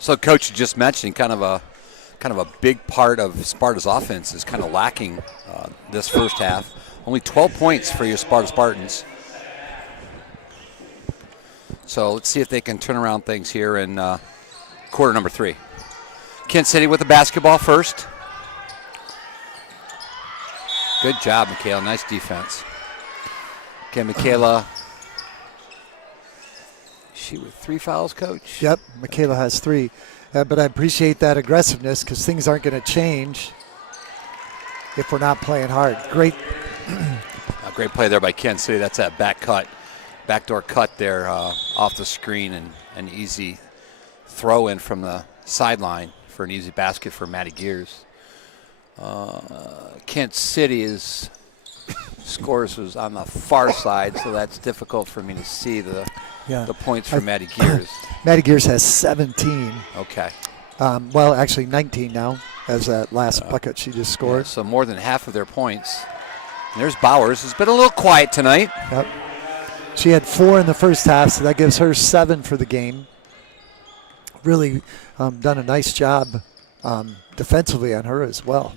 So, Coach, you just mentioned kind of a big part of Sparta's offense is kind of lacking this first half. Only 12 points for your Spartans. So let's see if they can turn around things here in quarter number 3. Kansas City with the basketball first. Good job, Michaela. Nice defense. Okay, Michaela. She with 3 fouls, Coach? Yep, Michaela has 3. But I appreciate that aggressiveness because things aren't going to change if we're not playing hard. Great. A great play there by Kansas City. That's that backdoor cut there off the screen, and an easy throw in from the sideline for an easy basket for Maddie Gears. Kansas City's scores was on the far side, so that's difficult for me to see the points for Maddie Gears. Maddie Gears has 17. Okay. Well, actually 19 now, as that last bucket she just scored. Yeah, so more than half of their points. And there's Bowers, who's been a little quiet tonight. Yep. She had 4 in the first half, so that gives her 7 for the game. Really done a nice job defensively on her as well.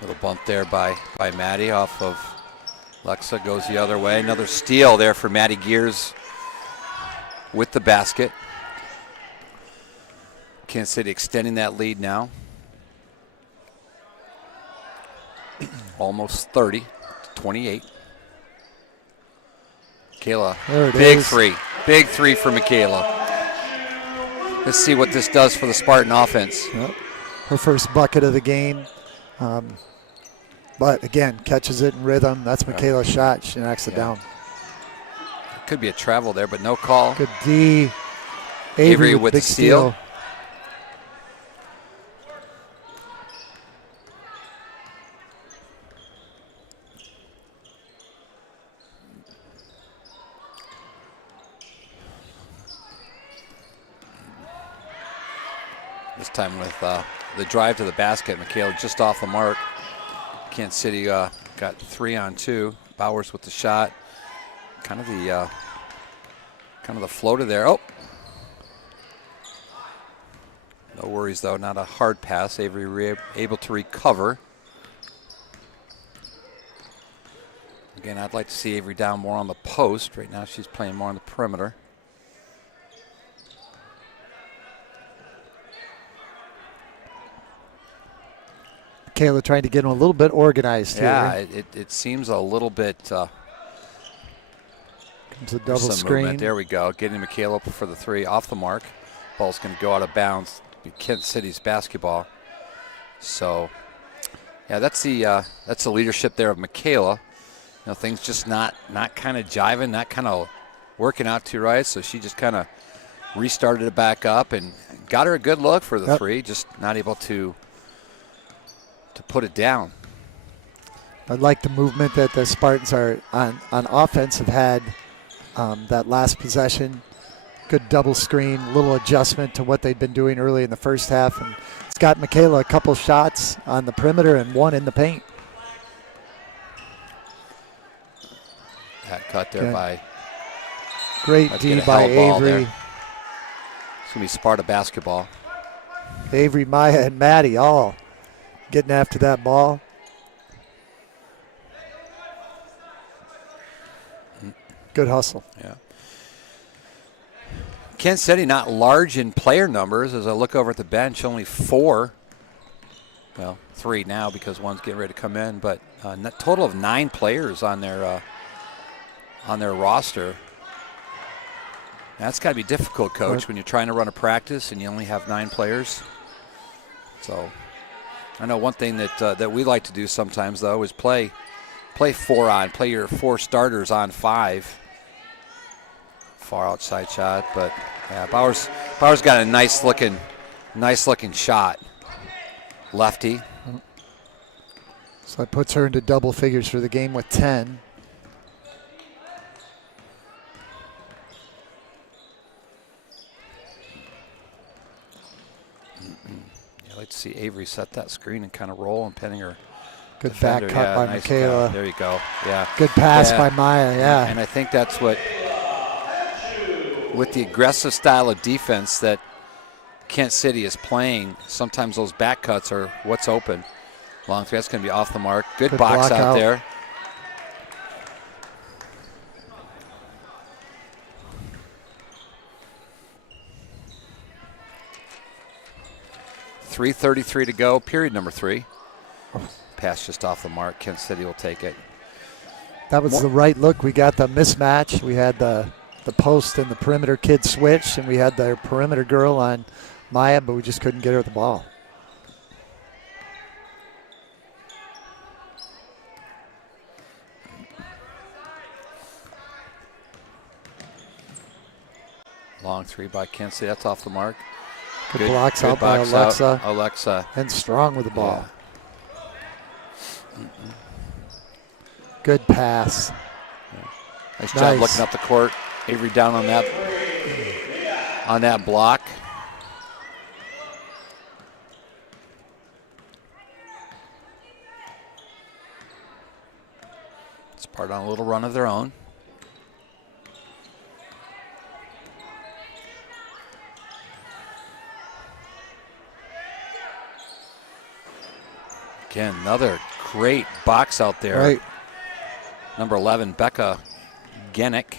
Little bump there by Maddie off of Lexa, goes the other way. Another steal there for Maddie Gears with the basket. Kansas City extending that lead now. Almost 30, 28. Michaela, big three. Big 3 for Michaela. Let's see what this does for the Spartan offense. Yep. Her first bucket of the game. But again, catches it in rhythm. That's Michaela's shot. She knocks it down. Could be a travel there, but no call. Good D. Avery with the steal. This time with the drive to the basket, Michaela just off the mark. Kansas City got 3 on 2. Bowers with the shot. Kind of the floater there. Oh. No worries though, not a hard pass. Avery able to recover. Again, I'd like to see Avery down more on the post. Right now she's playing more on the perimeter. Michaela trying to get him a little bit organized here. Yeah, it seems a little bit. Comes a double screen. Movement. There we go. Getting Michaela up for the 3 off the mark. Ball's going to go out of bounds. Kent City's basketball. So, yeah, that's the leadership there of Michaela. You know, things just not kind of jiving, not kind of working out too right. So she just kind of restarted it back up and got her a good look for the 3. Just not able to put it down. I like the movement that the Spartans are on offense have had that last possession. Good double screen, little adjustment to what they'd been doing early in the first half. And it's got Michaela a couple shots on the perimeter and 1 in the paint. That cut there by. Great D by Avery. It's going to be Sparta basketball. Avery, Maya, and Maddie all getting after that ball. Good hustle. Yeah. Kansas City not large in player numbers. As I look over at the bench, only 4. Well, 3 now because one's getting ready to come in, but a total of 9 players on their roster. That's got to be difficult, Coach, when you're trying to run a practice and you only have 9 players. So I know one thing that we like to do sometimes, though, is play 4 on. Play your 4 starters on 5. Far outside shot, but yeah, Bowers got a nice looking shot. Lefty. So that puts her into double figures for the game with 10. I'd like to see Avery set that screen and kind of roll and pinning her. Good defender. Back cut by nice Michaela. There you go. Yeah. Good pass by Maya. Yeah. And I think that's what with the aggressive style of defense that Kent City is playing, sometimes those back cuts are what's open. Long three, that's going to be off the mark. Good box out there. .333 to go, period number 3. Pass just off the mark. Kent City will take it. That was the right look. We got the mismatch. We had the post and the perimeter kid switch, and we had the perimeter girl on Maya, but we just couldn't get her the ball. Long three by Kent City. That's off the mark. Good blocks out by Alexa. Alexa. And strong with the ball. Yeah. Good pass. Nice job looking up the court. Avery down on that block. Sparta on a little run of their own. Again, another great box out there. Right. Number 11, Becca Genick,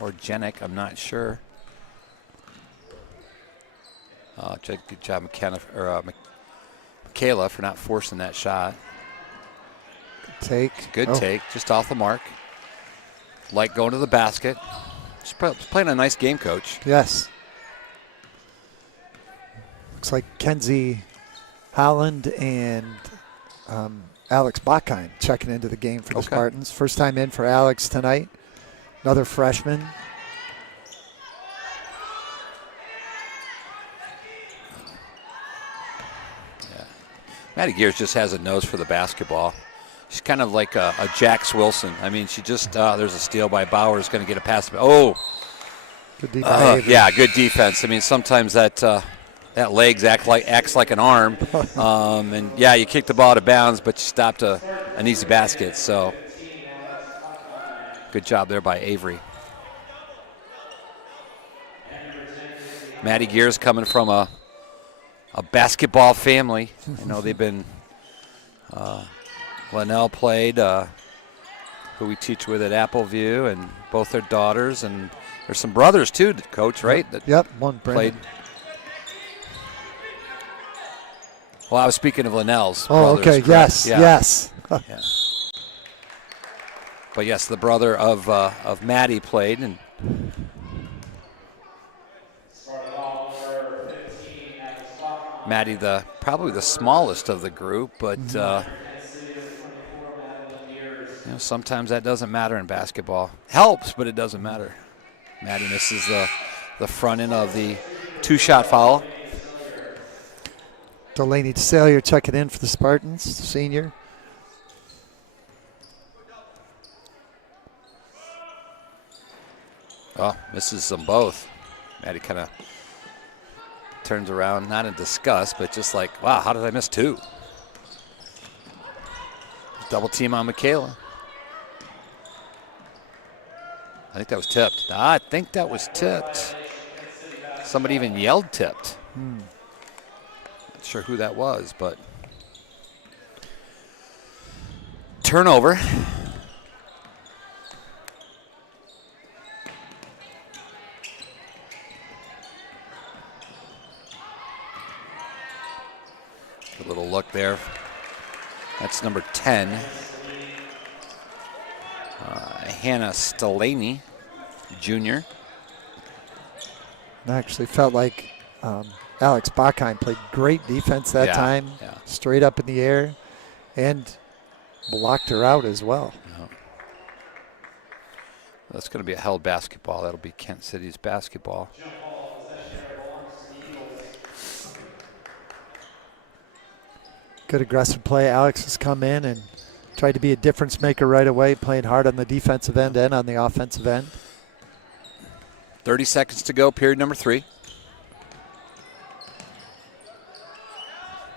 or Genick, I'm not sure. Good job, Michaela, for not forcing that shot. Good take, just off the mark. Light going to the basket. Just playing a nice game, Coach. Yes. Looks like Kenzie Holland and Alex Bachheim checking into the game for the Spartans. First time in for Alex tonight. Another freshman. Yeah. Maddie Gears just has a nose for the basketball. She's kind of like a Jax Wilson. I mean, she just, there's a steal by Bauer, is going to get a pass. Oh. Good defense. Yeah, good defense. I mean, sometimes that legs acts like an arm. And, yeah, you kicked the ball out of bounds, but you stopped an easy basket. So, good job there by Avery. Maddie Gears coming from a basketball family. You know, they've been Linnell played, who we teach with at Appleview, and both their daughters. And there's some brothers, too, Coach, right? Yep, one played. Well, I was speaking of Linnell's brothers. Oh, okay, correct? yes. Yeah. But, yes, the brother of Maddie played. And Maddie, probably the smallest of the group, but you know, sometimes that doesn't matter in basketball. Helps, but it doesn't matter. Maddie misses the front end of the two-shot foul. Delaney Salyer checking in for the Spartans, senior. Oh, misses them both. Maddie kind of turns around, not in disgust, but just like, wow, how did I miss two? Double team on Michaela. I think that was tipped. I think that was tipped. Somebody even yelled tipped. Not sure who that was, but turnover. Good little look there. That's number 10. Hannah Stellani, junior. I actually felt like Alex Bachheim played great defense that time, straight up in the air, and blocked her out as well. Yeah. That's going to be a held basketball. That'll be Kent City's basketball. Good aggressive play. Alex has come in and tried to be a difference maker right away, playing hard on the defensive end and on the offensive end. 30 seconds to go, period number 3.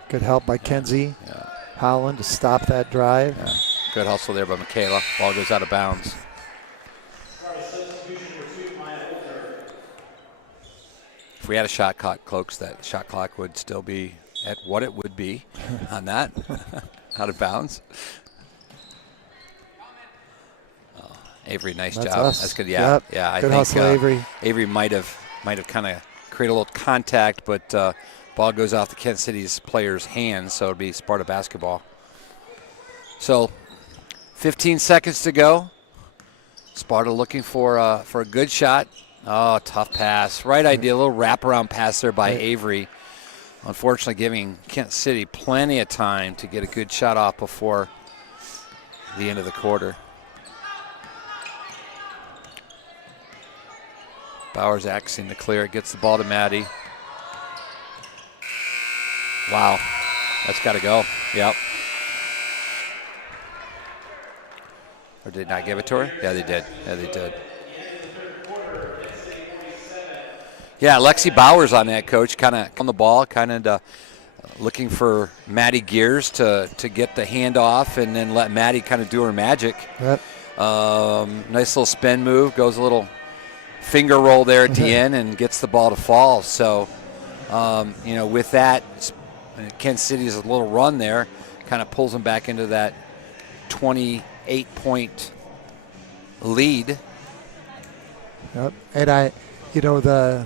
Good help by Kenzie Holland to stop that drive. Yeah. Good hustle there by Michaela. Ball goes out of bounds. if we had a shot clock, Cloaks, that shot clock would still be at what it would be on that, out of bounds. Avery, nice That's job. us. That's good. Yeah, Yep. yeah. I Good think hustle, Avery. Avery might have kind of created a little contact, but ball goes off the Kansas City's player's hands, so it'll be Sparta basketball. So, 15 seconds to go. Sparta looking for a good shot. Oh, tough pass. Right idea. A little wraparound pass there by Avery. Unfortunately, giving Kansas City plenty of time to get a good shot off before the end of the quarter. Bowers axing to clear it, gets the ball to Maddie. Wow, that's got to go. Yep. Or did not give it to her? Yeah, they did. Yeah, they did. Yeah, Lexi Bowers on that, Coach, kind of on the ball, kind of looking for Maddie Gears to get the handoff and then let Maddie kind of do her magic. Yep. Nice little spin move, goes a little finger roll there at the end and gets the ball to fall. So, with that, Kansas City's little run there kind of pulls them back into that 28-point lead. Yep. And the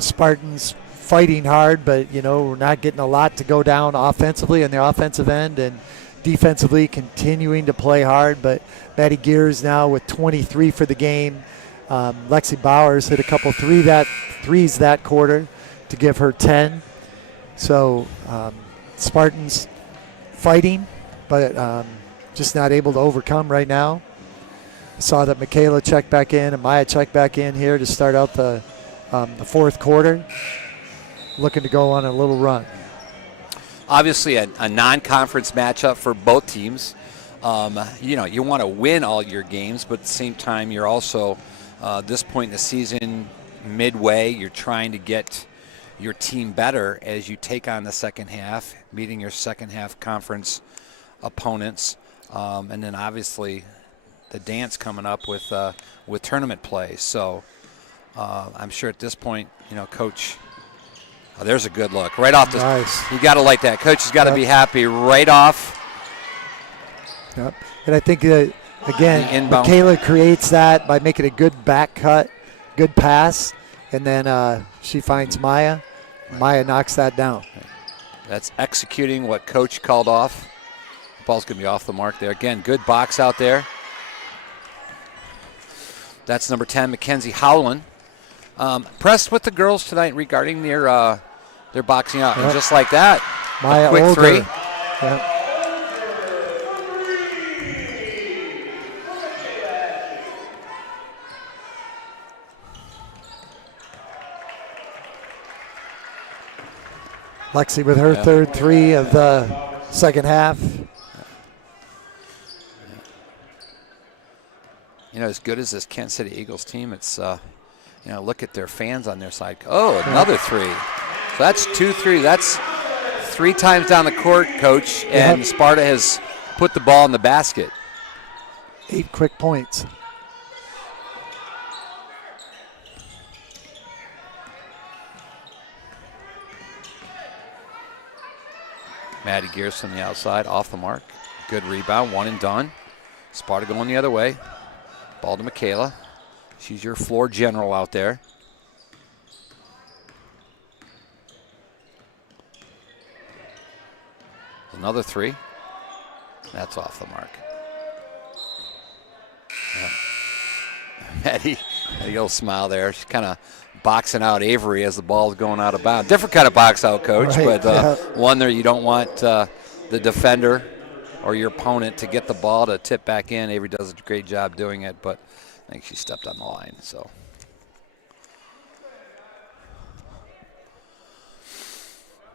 Spartans fighting hard, but, we're not getting a lot to go down offensively on the offensive end, and defensively continuing to play hard. But Maddie Gears now with 23 for the game. Lexi Bowers hit a couple threes that quarter to give her 10. So Spartans fighting, but just not able to overcome right now. Saw that Michaela checked back in and Maya checked back in here to start out the fourth quarter. Looking to go on a little run. Obviously a non-conference matchup for both teams. You want to win all your games, but at the same time you're also this point in the season, midway, you're trying to get your team better as you take on the second half, meeting your second half conference opponents, and then obviously the dance coming up with tournament play. So I'm sure at this point, Coach, there's a good look right off the. Nice. You got to like that. Coach has got to be happy right off. Yep. And I think that, again, Michaela creates that by making a good back cut, good pass, and then she finds Maya. Maya knocks that down. That's executing what Coach called off. Ball's going to be off the mark there. Again, good box out there. That's number 10, Mackenzie Howland. Impressed with the girls tonight regarding their boxing out. Yep. And just like that, Maya a quick Older. three. Yep. Lexi with her third three of the second half. As good as this Kansas City Eagles team, it's, look at their fans on their side. Oh, another three. So that's 2-3. That's 3 times down the court, Coach, and Sparta has put the ball in the basket. 8 quick points. Maddie Gears from the outside, off the mark. Good rebound, one and done. Sparta going the other way. Ball to Michaela. She's your floor general out there. Another three. That's off the mark. Maddie, a little smile there. She's kind of boxing out Avery as the ball's going out of bounds. Different kind of box out, Coach, right, but one there you don't want the defender or your opponent to get the ball to tip back in. Avery does a great job doing it, but I think she stepped on the line. So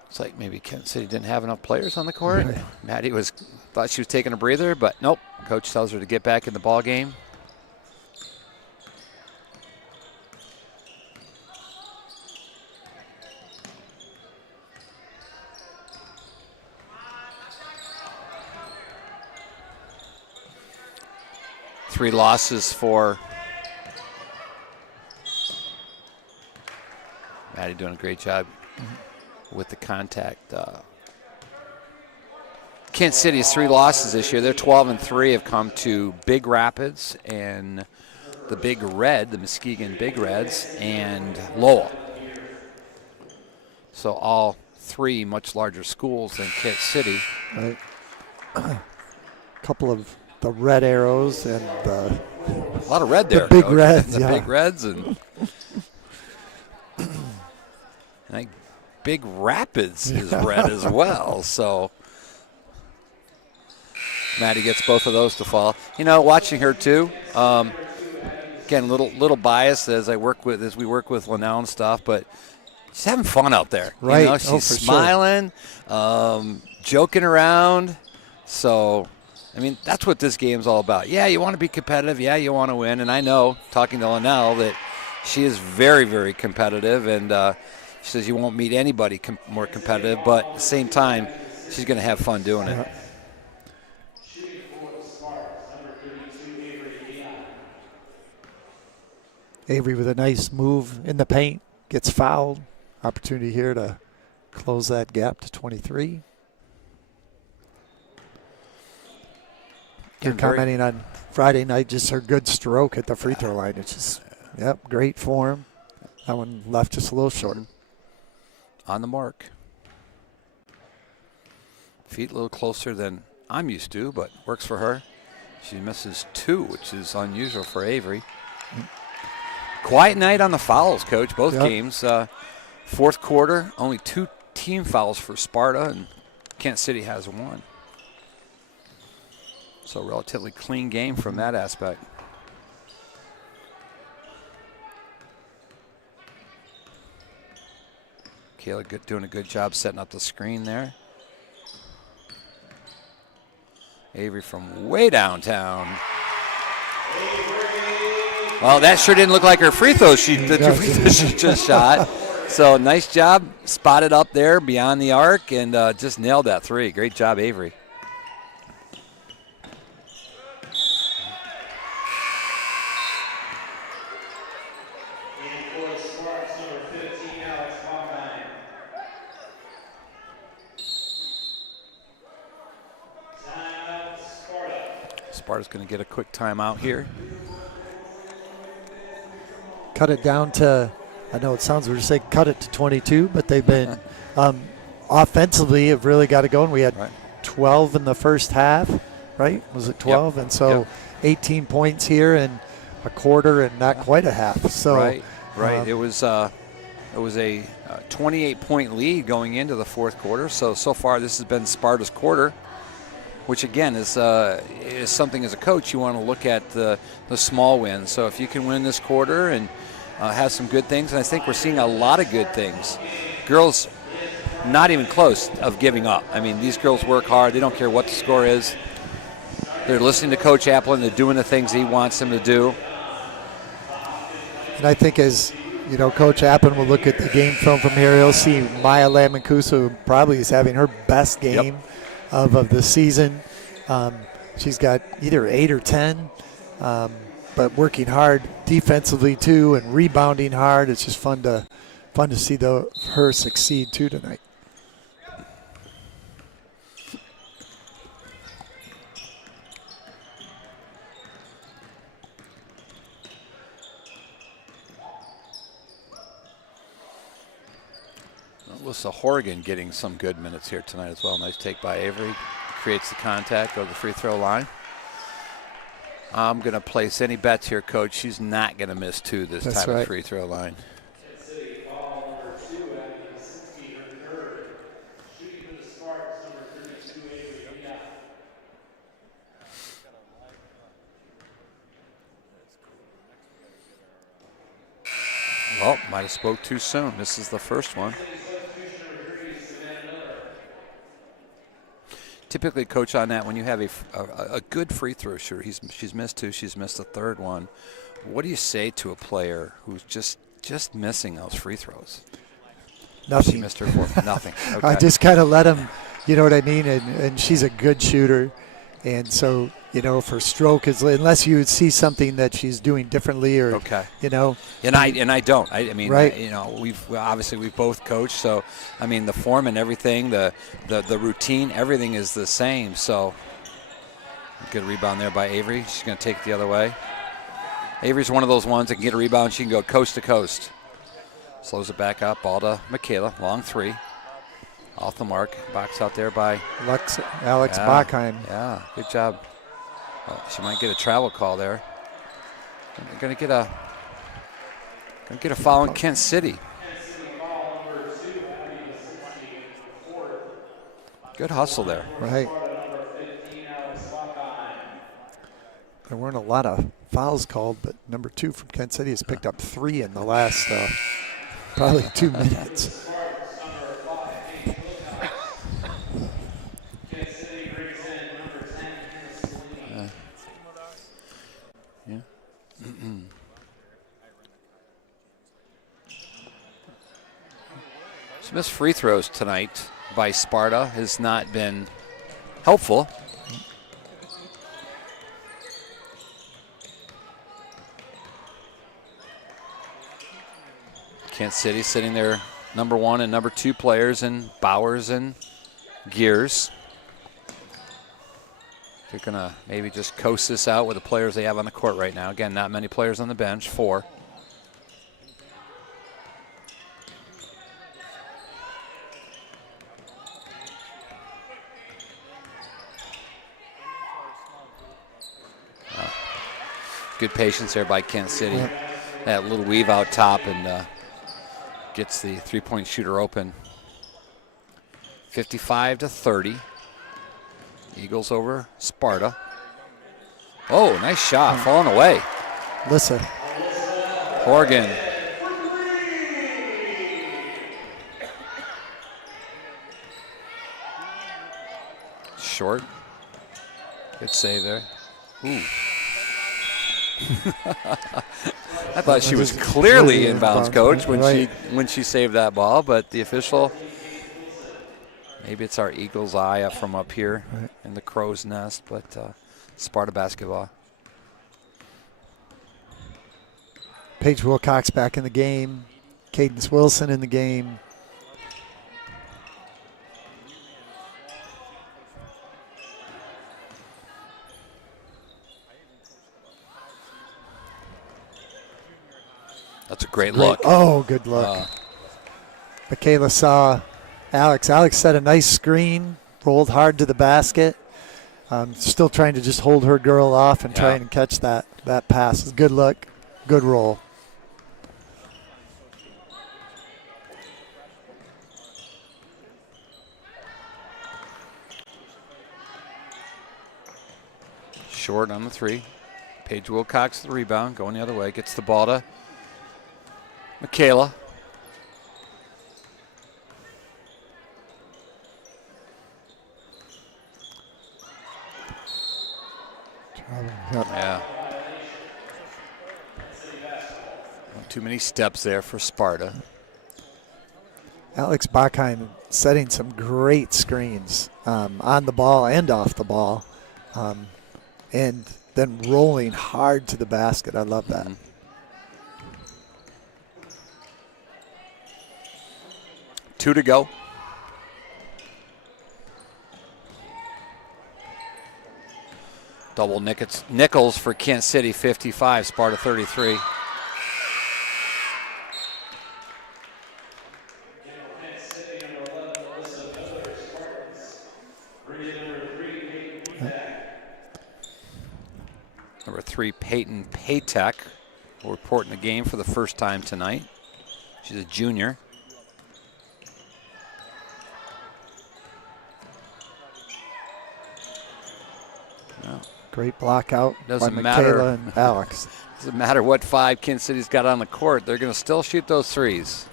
it's like maybe Kansas City didn't have enough players on the court. Right. Maddie thought she was taking a breather, but nope. Coach tells her to get back in the ball game. Three losses for Maddie doing a great job with the contact. Kansas City's 3 losses this year. They're 12-3, have come to Big Rapids and the Big Red, the Muskegon Big Reds, and Lowell. So all 3 much larger schools than Kansas City. Right. A couple of the Red Arrows and the a lot of red there. The Big Coach. Reds, the yeah. Big Reds and I think Big Rapids is red as well. So Maddie gets both of those to fall. You know, watching her too. Again, little biased as we work with Linnell and stuff, but she's having fun out there. Right. You know, she's smiling, joking around. So, I mean, that's what this game's all about. Yeah, you want to be competitive. Yeah, you want to win. And I know, talking to Linnell, that she is very, very competitive. And she says you won't meet anybody more competitive. But at the same time, she's going to have fun doing it. Avery with a nice move in the paint, gets fouled. Opportunity here to close that gap to 23. You're commenting on Friday night, just her good stroke at the free throw line. It's just, great form. That one left just a little short. On the mark. Feet a little closer than I'm used to, but works for her. She misses 2, which is unusual for Avery. Quiet night on the fouls, Coach, both games. Fourth quarter, only 2 team fouls for Sparta, and Kansas City has 1. So relatively clean game from that aspect. Kayla doing a good job setting up the screen there. Avery from way downtown. Well, that sure didn't look like her free throw she just shot. So nice job, spotted up there beyond the arc, and just nailed that 3. Great job, Avery. Sparta's going to get a quick timeout here. Cut it down to, I know it sounds weird to say cut it to 22, but they've been offensively have really got it going. We had 12 in the first half, right? Was it 12? Yep. And so 18 points here in a quarter and not quite a half. So right. It was a 28-point lead going into the fourth quarter. So far this has been Sparta's quarter, which again is something as a coach you want to look at the small wins. So if you can win this quarter and have some good things, and I think we're seeing a lot of good things. Girls not even close of giving up. I mean, these girls work hard. They don't care what the score is. They're listening to Coach Applin. They're doing the things he wants them to do. And I think as you know, Coach Applin will look at the game film from here. He'll see Maya Lamancuso, who probably is having her best game of the season. She's got either 8 or 10, but working hard defensively too and rebounding hard. It's just fun to see her succeed too tonight. Alyssa Horgan getting some good minutes here tonight as well. Nice take by Avery. Creates the contact, go to the free throw line. I'm going to place any bets here, Coach. She's not going to miss 2 this time at the free throw line. Well, might have spoke too soon. This is the first one. Typically, Coach, on that, when you have a good free throw shooter, she's missed 2, she's missed the third one. What do you say to a player who's just missing those free throws? Nothing. She missed her fourth. Nothing. Okay. I just kind of let him, you know what I mean? And she's a good shooter. And so you know, if her stroke is, unless you see something that she's doing differently, or Okay. you know. And I don't. I mean, Right. you know, we've both coached, so I mean, the form and everything, the routine, everything is the same. So good rebound there by Avery. She's going to take it the other way. Avery's one of those ones that can get a rebound. She can go coast to coast. Slows it back up. Ball to Michaela. Long three. Off the mark. Box out there by Alex Bachheim. Yeah, good job. Oh, she might get a travel call there. They're going to get a foul in Kent City. Good hustle there. Right. There weren't a lot of fouls called, but number 2 from Kent City has picked up 3 in the last probably 2 minutes. Some missed free throws tonight by Sparta has not been helpful. Kent City sitting there, number 1 and number 2 players in Bowers and Gears. They're going to maybe just coast this out with the players they have on the court right now. Again, not many players on the bench, 4. Good patience there by Kent City. Yeah. That little weave out top and gets the three-point shooter open. 55-30. Eagles over Sparta. Oh, nice shot, falling away. Listen. Horgan. Short. Good save there. Ooh. I thought she was clearly inbounds, Coach, when she saved that ball, but the official, maybe it's our eagle's eye up from up here in the crow's nest, but Sparta basketball. Paige Wilcox back in the game. Cadence Wilson in the game. That's a great look. Oh, good look. Michaela saw Alex. Alex set a nice screen, rolled hard to the basket. Still trying to just hold her girl off and try and catch that pass. Good look, good roll. Short on the 3. Paige Wilcox the rebound, going the other way. Gets the ball to Michaela. Yeah. Not too many steps there for Sparta. Alex Bachheim setting some great screens on the ball and off the ball, and then rolling hard to the basket. I love that. 2 to go. Double Nichols for Kent City, 55, Sparta 33. Number 3, Peyton Paytek will report in the game for the first time tonight. She's a junior. Great block out Doesn't by matter. Michaela and Alex. Doesn't matter what 5 Kent City's got on the court. They're going to still shoot those threes.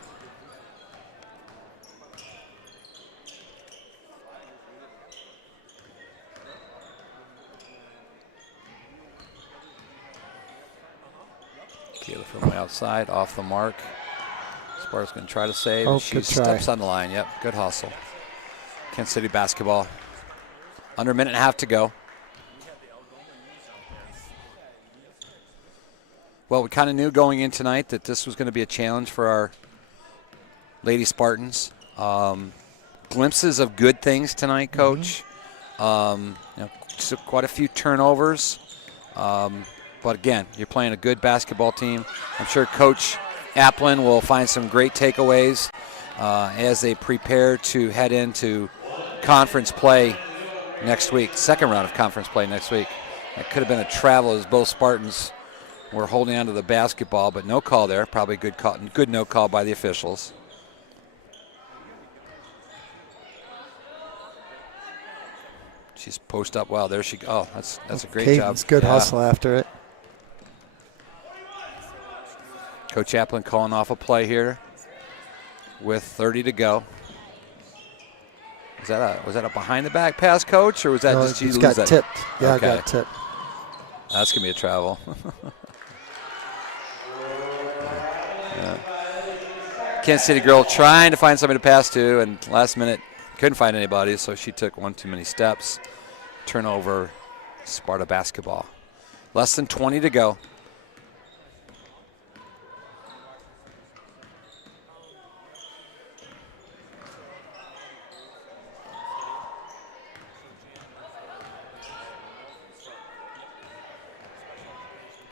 Kayla from the outside, off the mark. Sparta's going to try to save. Oh, She good try. steps on the line. Yep, good hustle. Kent City basketball. Under a minute and a half to go. Well, we kind of knew going in tonight that this was going to be a challenge for our Lady Spartans. Glimpses of good things tonight, Coach. Quite a few turnovers. But again, you're playing a good basketball team. I'm sure Coach Applin will find some great takeaways as they prepare to head into conference play next week, second round of conference play next week. That could have been a travel as both Spartans were holding on to the basketball, but no call there. Probably good no call by the officials. She's post up well. There she goes. Oh, that's a great job. Caden's good hustle after it. Coach Applin calling off a play here with 30 to go. Was that a behind the back pass, Coach, or was that just you lose that? Got tipped. Yeah, okay. got tipped. That's gonna be a travel. Yeah. Kansas City girl trying to find somebody to pass to, and last minute couldn't find anybody, so she took one too many steps. Turnover, Sparta basketball. Less than 20 to go.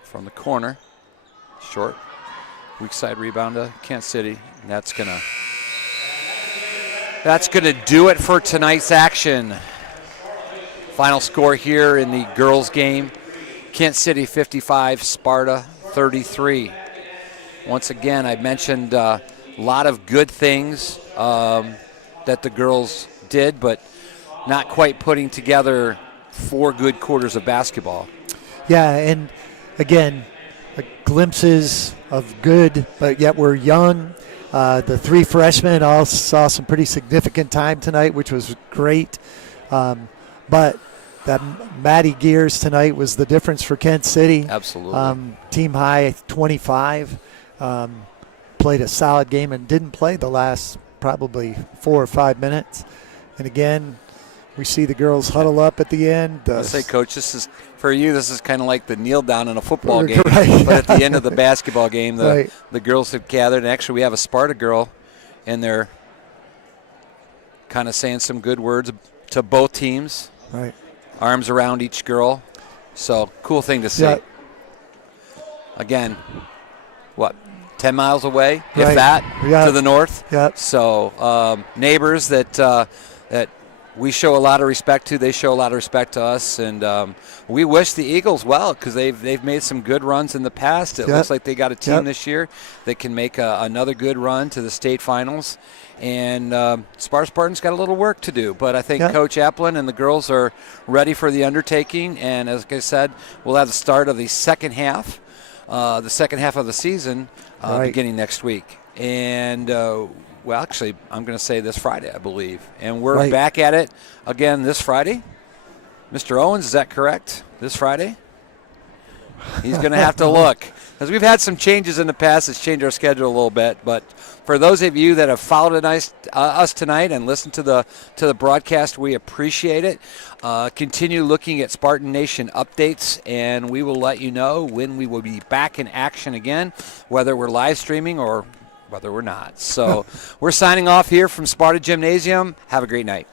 From the corner, short, weak side rebound to Kansas City, and that's gonna do it for tonight's action. Final score here in the girls' game: Kansas City 55, Sparta 33. Once again, I mentioned a lot of good things that the girls did, but not quite putting together 4 good quarters of basketball. Yeah, and again, glimpses of good, but yet we're young. The 3 freshmen all saw some pretty significant time tonight, which was great. But that Maddie Gears tonight was the difference for Kent City. Absolutely. Team high 25. Played a solid game and didn't play the last probably 4 or 5 minutes. And again, we see the girls huddle up at the end. I say, Coach, this is kind of like the kneel down in a football game. Right. But at the end of the basketball game, Right. the girls have gathered. And actually, we have a Sparta girl in there kind of saying some good words to both teams. Right. Arms around each girl. So, cool thing to see. Yeah. Again, 10 miles away, Right. if that, Yeah. to the north. Yep. So, neighbors that we show a lot of respect to. They show a lot of respect to us, and we wish the Eagles well because they've made some good runs in the past. It looks like they got a team this year that can make another good run to the state finals. And Spartan's got a little work to do, but I think Coach Applin and the girls are ready for the undertaking. And as I said, we'll have the start of the second half of the season beginning next week. And well, actually, I'm going to say this Friday, I believe. And we're back at it again this Friday. Mr. Owens, is that correct? This Friday? He's going to have to look. Because we've had some changes in the past. It's changed our schedule a little bit. But for those of you that have followed us tonight and listened to the broadcast, we appreciate it. Continue looking at Spartan Nation updates, and we will let you know when we will be back in action again, whether we're live streaming or whether we're not. So we're signing off here from Sparta Gymnasium. Have a great night.